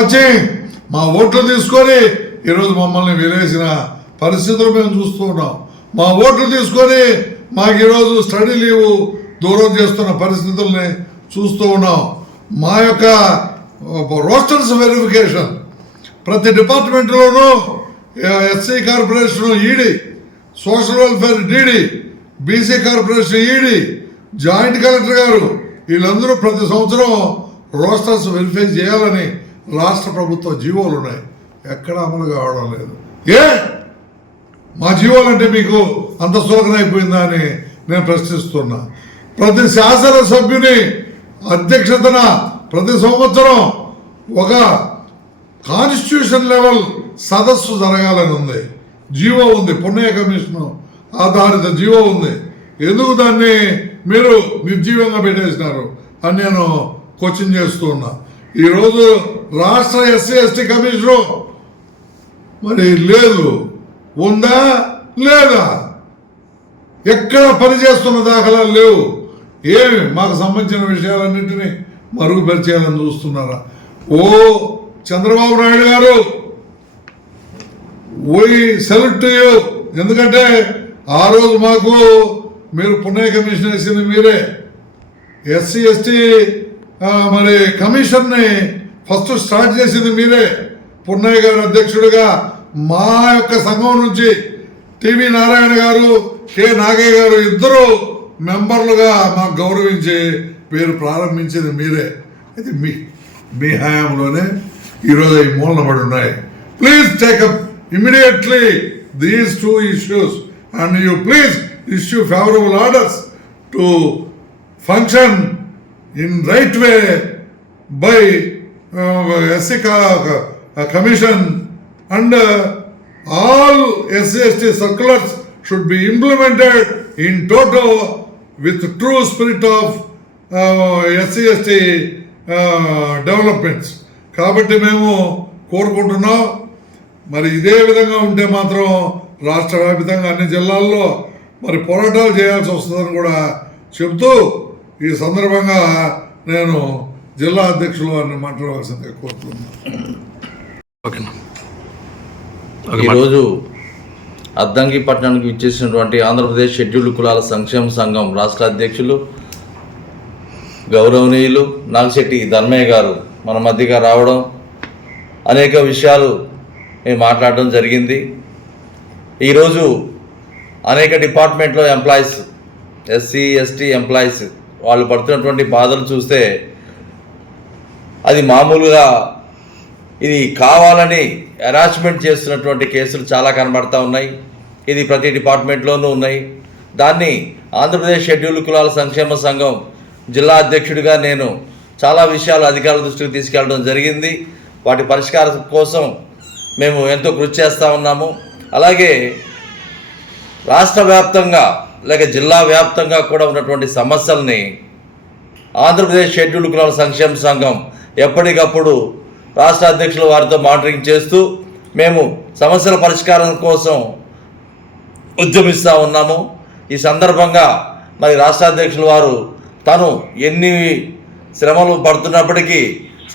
వచ్చి మా ఓట్లు తీసుకొని ఈరోజు మమ్మల్ని వినేసిన పరిస్థితులు మేము చూస్తూ ఉన్నాం. మా ఓట్లు తీసుకొని మాకు ఈరోజు స్టడీ లీవ్ దూరం చేస్తున్న పరిస్థితుల్ని చూస్తూ ఉన్నాం. మా యొక్క రోస్టర్స్ వెరిఫికేషన్ ప్రతి డిపార్ట్మెంట్లోనూ SC corporation ED, social welfare DD, BC corporation ED, joint collector గారు వీళ్ళందరూ ప్రతి సంవత్సరం రోస్టర్స్ వెరిఫై చేయాలని రాష్ట్ర ప్రభుత్వ జీవోలు ఉన్నాయి. ఎక్కడ అమలు కావడం లేదు. మా జీవోలంటే మీకు అంత సులభనైపోయిందా అని నేను ప్రశ్నిస్తున్నా. ప్రతి శాసనసభ్యుని అధ్యక్షతన ప్రతి సంవత్సరం ఒక కాన్స్టిట్యూషన్ లెవెల్ సదస్సు జరగాలని ఉంది. జీవో ఉంది, పుణ్య కమిషన్ ఆధారిత జీవో ఉంది. ఎందుకు దాన్ని మీరు నిర్జీవంగా పెట్టేసినారు అని నేను క్వశ్చన్ చేస్తూ ఉన్నా. ఈరోజు రాష్ట్ర ఎస్సీ ఎస్టీ కమిషను మరి లేదు, ఉందా లేదా? ఎక్కడ పనిచేస్తున్న దాఖలాలు లేవు. ఏమి మాకు సంబంధించిన విషయాలన్నింటినీ మరుగుపరిచేయాలని చూస్తున్నారా? ఓ చంద్రబాబు నాయుడు గారు, ఓయి సెల్యూట్ టు యూ. ఎందుకంటే ఆ రోజు మాకు మీరు పుణ్య కమిషన్ వేసింది మీరే. ఎస్సీ ఎస్టీ మరి కమిషన్ని ఫస్ట్ స్టార్ట్ చేసింది మీరే. పున్నయ్య గారు అధ్యక్షుడిగా మా యొక్క సంఘం నుంచి టివి నారాయణ గారు, కె నాగయ్య గారు ఇద్దరు మెంబర్లుగా మాకు గౌరవించి పేరు ప్రారంభించింది మీరే. ఇది మీ హయాంలోనే ఈరోజు ఈ మూలన పడి ఉన్నాయి. Please take up immediately these two issues and you please issue favourable orders to function in right way by SC commission and all SC/ST circulars should be implemented in toto with true spirit of SC/ST developments. కాబట్టి మేము కోరుకుంటున్నాం. మరి ఇదే విధంగా ఉంటే మాత్రం రాష్ట్ర వ్యాప్తంగా అన్ని జిల్లాల్లో మరి పోరాటాలు చేయాల్సి వస్తుందని కూడా చెబుతూ ఈ సందర్భంగా నేను జిల్లా అధ్యక్షులు వారిని మాట్లాడవలసిందిగా కోరుతున్నాను. ఈరోజు అద్దంకి పట్టణానికి ఇచ్చేసినటువంటి ఆంధ్రప్రదేశ్ షెడ్యూల్డ్ కులాల సంక్షేమ సంఘం రాష్ట్ర అధ్యక్షులు గౌరవనీయులు నాగశెట్టి ధర్మయ్య గారు మన మధ్యగా రావడం, అనేక విషయాలు మేము మాట్లాడడం జరిగింది. ఈరోజు అనేక డిపార్ట్మెంట్లో ఎంప్లాయీస్, ఎస్సీ ఎస్టీ ఎంప్లాయీస్ వాళ్ళు పడుతున్నటువంటి బాధలు చూస్తే అది మామూలుగా ఇది కావాలని హెరాస్మెంట్ చేస్తున్నటువంటి కేసులు చాలా కనబడతా ఉన్నాయి. ఇది ప్రతి డిపార్ట్మెంట్లోనూ ఉన్నాయి. దాన్ని ఆంధ్రప్రదేశ్ షెడ్యూల్డ్ కులాల సంక్షేమ సంఘం జిల్లా అధ్యక్షుడిగా నేను చాలా విషయాలు అధికారుల దృష్టికి తీసుకెళ్ళడం జరిగింది. వాటి పరిష్కారం కోసం మేము ఎంతో కృషి చేస్తూ ఉన్నాము. అలాగే రాష్ట్ర వ్యాప్తంగా లేక జిల్లా వ్యాప్తంగా కూడా ఉన్నటువంటి సమస్యల్ని ఆంధ్రప్రదేశ్ షెడ్యూల్డ్ కులాల సంక్షేమ సంఘం ఎప్పటికప్పుడు రాష్ట్ర అధ్యక్షుల వారితో మానిటరింగ్ చేస్తూ మేము సమస్యల పరిష్కారం కోసం ఉద్యమిస్తూ ఉన్నాము. ఈ సందర్భంగా మరి రాష్ట్ర అధ్యక్షుల వారు తను ఎన్ని శ్రమలు పడుతున్నప్పటికీ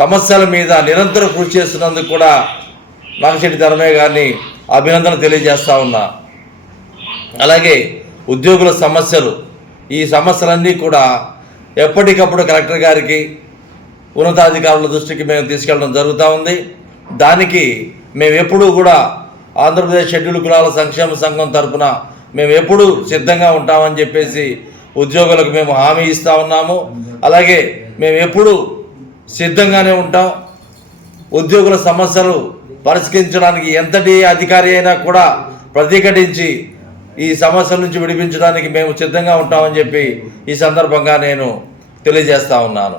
సమస్యల మీద నిరంతరం కృషి చేస్తున్నందుకు కూడా నాగశెట్టి ధర్మయ్య గారిని అభినందన తెలియజేస్తూ ఉన్నా. అలాగే ఉద్యోగుల సమస్యలు, ఈ సమస్యలన్నీ కూడా ఎప్పటికప్పుడు కలెక్టర్ గారికి, ఉన్నతాధికారుల దృష్టికి మేము తీసుకెళ్ళడం జరుగుతూ ఉంది. దానికి మేము ఎప్పుడూ కూడా ఆంధ్రప్రదేశ్ షెడ్యూల్డ్ కులాల సంక్షేమ సంఘం తరఫున మేము ఎప్పుడూ సిద్ధంగా ఉంటామని చెప్పేసి ఉద్యోగులకు మేము హామీ ఇస్తూ ఉన్నాము. అలాగే మేము ఎప్పుడూ సిద్ధంగానే ఉంటాం. ఉద్యోగుల సమస్యలు పరిష్కరించడానికి ఎంతటి అధికారి అయినా కూడా ప్రతిఘటించి ఈ సమస్యల నుంచి విడిపించడానికి మేము సిద్ధంగా ఉంటామని చెప్పి ఈ సందర్భంగా నేను తెలియజేస్తా ఉన్నాను.